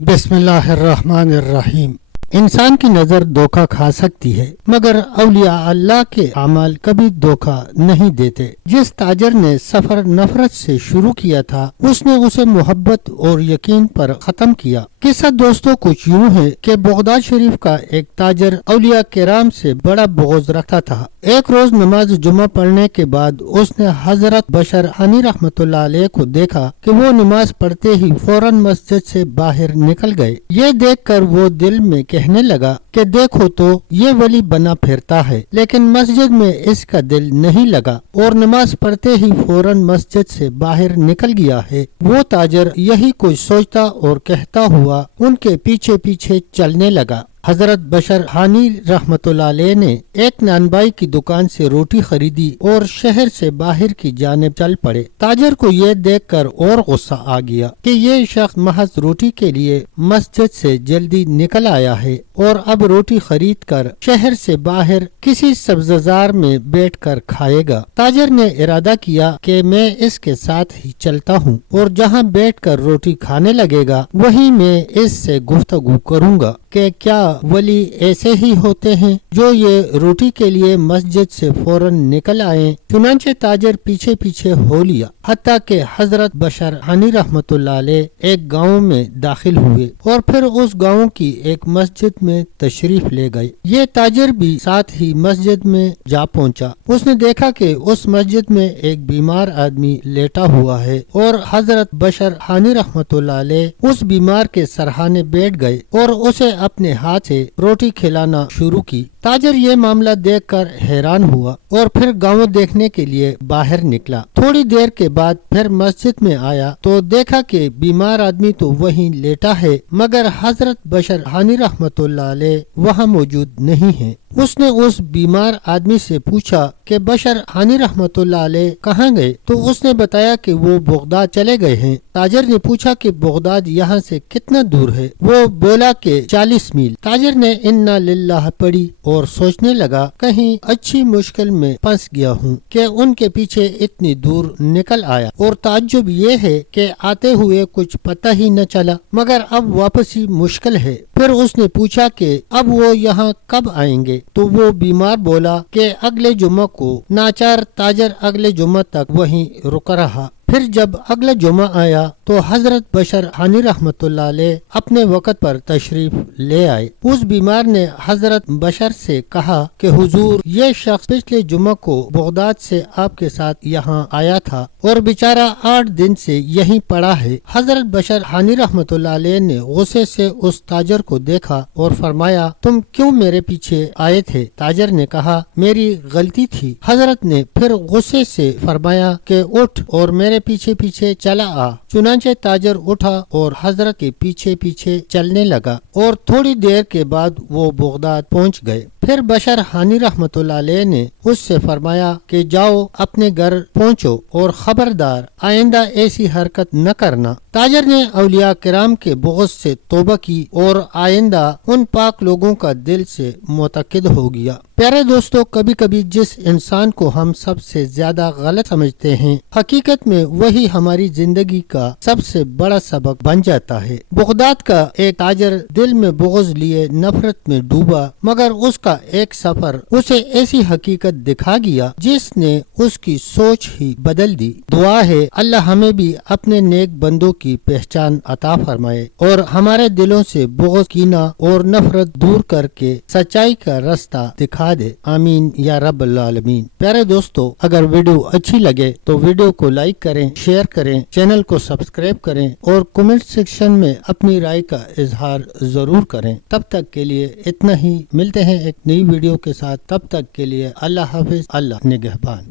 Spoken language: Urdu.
بسم اللہ الرحمن الرحیم۔ انسان کی نظر دھوکہ کھا سکتی ہے مگر اولیاء اللہ کے اعمال کبھی دھوکہ نہیں دیتے۔ جس تاجر نے سفر نفرت سے شروع کیا تھا اس نے اسے محبت اور یقین پر ختم کیا۔ قصہ دوستوں کچھ یوں ہے کہ بغداد شریف کا ایک تاجر اولیاء کرام سے بڑا بغض رکھتا تھا۔ ایک روز نماز جمعہ پڑھنے کے بعد اس نے حضرت بشر حنی رحمۃ اللہ علیہ کو دیکھا کہ وہ نماز پڑھتے ہی فوراً مسجد سے باہر نکل گئے۔ یہ دیکھ کر وہ دل میں کہنے لگا کہ دیکھو تو یہ ولی بنا پھرتا ہے، لیکن مسجد میں اس کا دل نہیں لگا اور نماز پڑھتے ہی فوراً مسجد سے باہر نکل گیا ہے۔ وہ تاجر یہی کچھ سوچتا اور کہتا ہوا ان کے پیچھے پیچھے چلنے لگا۔ حضرت بشر حانی رحمت اللہ علیہ نے ایک نانبائی کی دکان سے روٹی خریدی اور شہر سے باہر کی جانب چل پڑے۔ تاجر کو یہ دیکھ کر اور غصہ آ گیا کہ یہ شخص محض روٹی کے لیے مسجد سے جلدی نکل آیا ہے اور اب روٹی خرید کر شہر سے باہر کسی سبززار میں بیٹھ کر کھائے گا۔ تاجر نے ارادہ کیا کہ میں اس کے ساتھ ہی چلتا ہوں اور جہاں بیٹھ کر روٹی کھانے لگے گا وہیں میں اس سے گفتگو کروں گا کہ کیا ولی ایسے ہی ہوتے ہیں جو یہ روٹی کے لیے مسجد سے فوراً نکل آئیں۔ چنانچہ تاجر پیچھے پیچھے ہو لیا حتیٰ کہ حضرت بشر حنی رحمت اللہ علیہ ایک گاؤں میں داخل ہوئے اور پھر اس گاؤں کی ایک مسجد میں تشریف لے گئے۔ یہ تاجر بھی ساتھ ہی مسجد میں جا پہنچا۔ اس نے دیکھا کہ اس مسجد میں ایک بیمار آدمی لیٹا ہوا ہے اور حضرت بشر حنی رحمت اللہ علیہ اس بیمار کے سرہانے بیٹھ گئے اور اسے اپنے ہاتھ سے روٹی کھلانا شروع کی۔ تاجر یہ معاملہ دیکھ کر حیران ہوا اور پھر گاؤں دیکھنے کے لیے باہر نکلا۔ تھوڑی دیر کے بعد پھر مسجد میں آیا تو دیکھا کہ بیمار آدمی تو وہیں لیٹا ہے مگر حضرت بشر حانی رحمت اللہ علیہ وہاں موجود نہیں ہے۔ اس نے اس بیمار آدمی سے پوچھا کہ بشر حانی رحمت اللہ علیہ کہاں گئے تو اس نے بتایا کہ وہ بغداد چلے گئے ہیں۔ تاجر نے پوچھا کہ بغداد یہاں سے کتنا دور ہے؟ وہ بولا کہ 40 میل۔ تاجر نے انا للہ پڑھی اور سوچنے لگا کہیں اچھی مشکل میں پھنس گیا ہوں کہ ان کے پیچھے اتنی دور نکل آیا، اور تعجب یہ ہے کہ آتے ہوئے کچھ پتہ ہی نہ چلا مگر اب واپسی مشکل ہے۔ پھر اس نے پوچھا کہ اب وہ یہاں کب آئیں گے تو وہ بیمار بولا کہ اگلے جمعہ کو۔ ناچار تاجر اگلے جمعہ تک وہیں رک رہا۔ پھر جب اگلا جمعہ آیا تو حضرت بشر حانی رحمت اللہ علیہ اپنے وقت پر تشریف لے آئے۔ اس بیمار نے حضرت بشر سے کہا کہ حضور یہ شخص پچھلے جمعہ کو بغداد سے آپ کے ساتھ یہاں آیا تھا اور بیچارہ 8 دن سے یہیں پڑا ہے۔ حضرت بشر حانی رحمت اللہ علیہ نے غصے سے اس تاجر کو دیکھا اور فرمایا تم کیوں میرے پیچھے آئے تھے؟ تاجر نے کہا میری غلطی تھی۔ حضرت نے پھر غصے سے فرمایا کہ اٹھ اور میرے پیچھے پیچھے چلا آ۔ چنانچہ تاجر اٹھا اور حضرت کے پیچھے پیچھے چلنے لگا اور تھوڑی دیر کے بعد وہ بغداد پہنچ گئے۔ پھر بشر حانی رحمت اللہ علیہ نے اس سے فرمایا کہ جاؤ اپنے گھر پہنچو اور خبردار آئندہ ایسی حرکت نہ کرنا۔ تاجر نے اولیاء کرام کے بغض سے توبہ کی اور آئندہ ان پاک لوگوں کا دل سے متعقد ہو گیا۔ پیارے دوستو، کبھی کبھی جس انسان کو ہم سب سے زیادہ غلط سمجھتے ہیں حقیقت میں وہی ہماری زندگی کا سب سے بڑا سبق بن جاتا ہے۔ بغداد کا ایک تاجر دل میں بغض لیے نفرت میں ڈوبا مگر اس کا ایک سفر اسے ایسی حقیقت دکھا گیا جس نے اس کی سوچ ہی بدل دی۔ دعا ہے اللہ ہمیں بھی اپنے نیک بندوں کی پہچان عطا فرمائے اور ہمارے دلوں سے بغض، کینہ اور نفرت دور کر کے سچائی کا راستہ دکھا دے۔ آمین یا رب العالمین۔ پیارے دوستو، اگر ویڈیو اچھی لگے تو ویڈیو کو لائک کریں، شیئر کریں، چینل کو سبسکرائب کریں اور کمنٹ سیکشن میں اپنی رائے کا اظہار ضرور کریں۔ تب تک کے لیے اتنا ہی، ملتے ہیں ایک نئی ویڈیو کے ساتھ۔ تب تک کے لیے اللہ حافظ، اللہ نگہبان۔